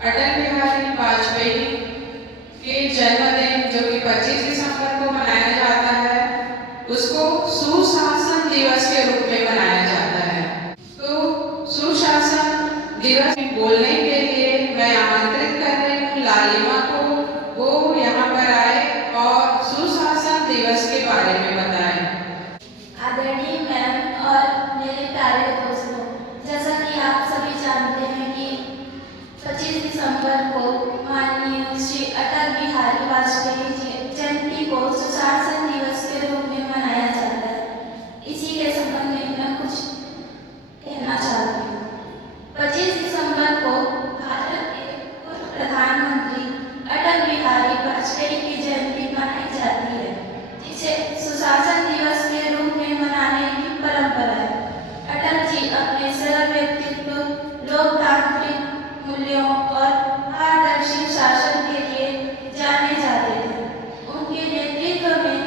अटल बिहारी वाजपेयी के जन्मदिन जो कि 25 दिसंबर को मनाया जाता है, उसको सुशासन दिवस के रूप में मनाया जाता है। तो सुशासन दिवस में बोलने के लिए मैं आमंत्रित कर रही हूँ लालिमा को, वो यहाँ पर आए और सुशासन दिवस के बारे में बताएं। आदरणीय मैम और मेरे प्यारे दोस्तों, जैसा कि आप सभी जानते हैं कि 25 दिसंबर को माननीय श्री अटल बिहारी वाजपेयी जी जयंती को सुशासन दिवस के रूप में मनाया जाता है। इसी के संबंध में मैं कुछ कहना चाहती हूँ। 25 दिसंबर को भारत के पूर्व प्रधानमंत्री अटल बिहारी वाजपेयी की जयंती मनाई जाती है, जिसे सुशासन दिवस के रूप में मनाने की परंपरा है। अटल जी अपने सरल व्यक्तित्व, लोकतांत्रिक मूल्यों और पारदर्शी शासन के लिए जाने जाते थे। उनके नेतृत्व में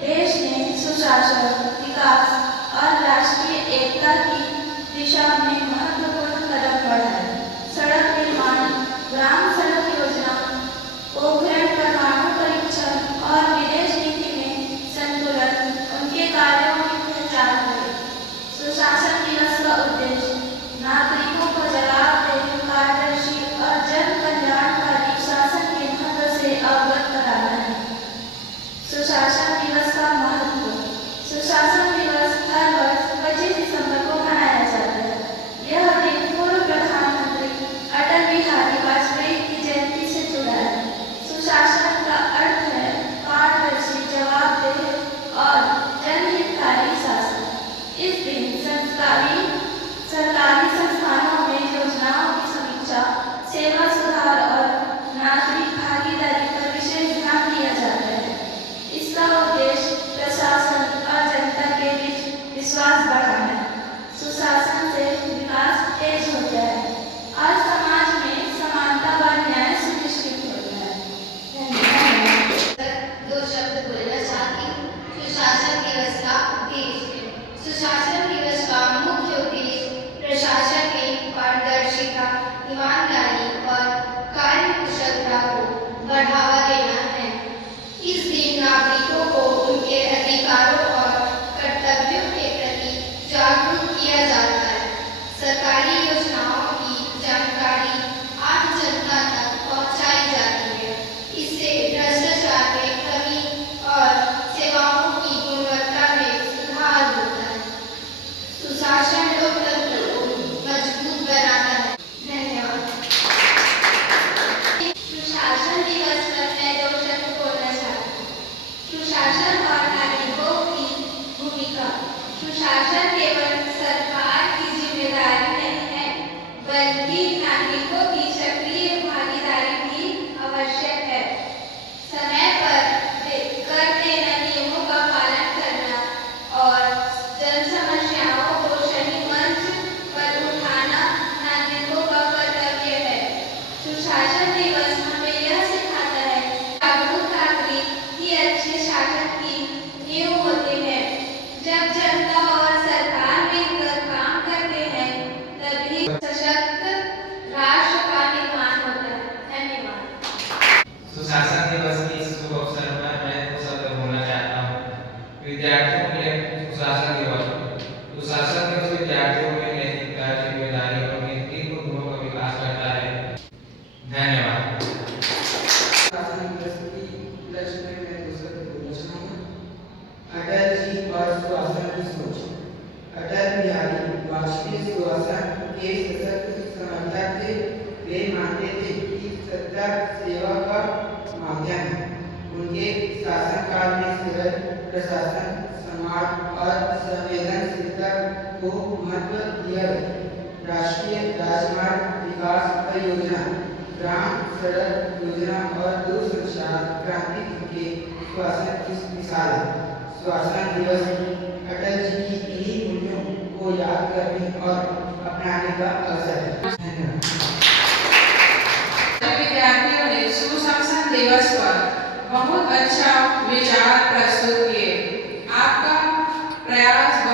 देश ने सुशासन, विकास और राष्ट्रीय एकता की दिशा में महत्वपूर्ण कदम बढ़ाए। सड़क निर्माण, ग्राम सड़क योजना, पोखरण परमाणु परीक्षण और विदेश नीति में संतुलन उनके कार्यों की पहचान है। सुशासन दिवस का उद्देश्य नागरिकों को जवाबदेह, पारदर्शी और जन कल्याणकारी शासन के महत्व से अवगत कराना है। सुशासन दिवस का महत्व। सुशासन दिवस हर वर्ष 25 दिसंबर को मनाया जाता है। यह दिन पूर्व प्रधानमंत्री अटल बिहारी वाजपेयी की जयंती से जुड़ा है। सुशासन का अर्थ है पारदर्शी, जवाबदेह और जनहितकारी शासन। इस दिन सरकारी संस्थानों में योजनाओं की समीक्षा, सेवा सुधार और नागरिक भागीदारी पर विशेष ध्यान दिया जाता है। इसका उद्देश्य प्रशासन और जनता के बीच विश्वास बढ़ाना है। सुशासन से विकास तेज होता है और समाज में समानता व न्याय सुनिश्चित होता है। धन्यवाद। दो शब्द बोलना चाहती हूँ। सुशासन दिवस का उद्देश्य। सुशासन दिवस का मुख्य उद्देश्य प्रशासन में पारदर्शिता, ईमानदारी और कार्यकुशलता को बढ़ावा देना है। इस दिन नागरिकों को उनके अधिकारों और कर्तव्यों के प्रति जागरूक किया जाता है। सरकारी योजनाओं की जानकारी आम जनता तक पहुंचाई जाती है। इससे भ्रष्टाचार में कमी और सेवाओं की गुणवत्ता में सुधार होता है। सुशासन लोकतंत्र को मजबूत बनाता है। धन्यवाद। सुशासन दिवस पर मैं दो शब्द बोलना चाहती हूँ। सुशासन और नागरिकों की भूमिका। सुशासन केवल सरकार की जिम्मेदारी नहीं है, बल्कि नागरिकों की सक्रिय भागीदारी भी आवश्यक है। समय पर कर देना, नियमों का पालन करना और जन समस्याओं को सही मंच पर उठाना नागरिकों का कर्तव्य है। सुशासन दिवस हमें यह सिखाता है जागरूक नागरिक ही अच्छे शासन की नींव होते हैं। जब जनता और सरकार मिलकर काम करते हैं, तभी सशक्त राष्ट्र का निर्माण होता है। धन्यवाद। सुशासन दिवस के इस शुभ अवसर पर मैं कुछ शब्द बोलना चाहता हूँ। विद्यार्थियों के लिए सुशासन दिवस। सुशासन दिवस विद्यार्थियों में नैतिकता, जिम्मेदारी और नेतृत्व गुणों का विकास करता है। धन्यवाद। सुशासन दिवस की उपलक्ष्य में मैं दूसरा बोलना चाहूँगा। अटल जी और सुशासन की सोच। अटल बिहारी वाजपेयी सुशासन के सशक्त समर्थक थे। वे मानते थे कि सत्ता सेवा का माध्यम है। उनके शासनकाल में सरल प्रशासन, समाज और संवेदनशीलता को महत्व दिया गया। राष्ट्रीय राजमार्ग विकास परियोजना, ग्राम सड़क योजना और दूरसंचार क्रांति के सुशासन की मिसाल है। सुशासन दिवस अटल जी की इन्हीं मूल्यों को याद करने और अपनाने का अवसर है। विद्यार्थियों ने सुशासन दिवस पर बहुत अच्छा विचार प्रस्तुत किए। आपका प्रयास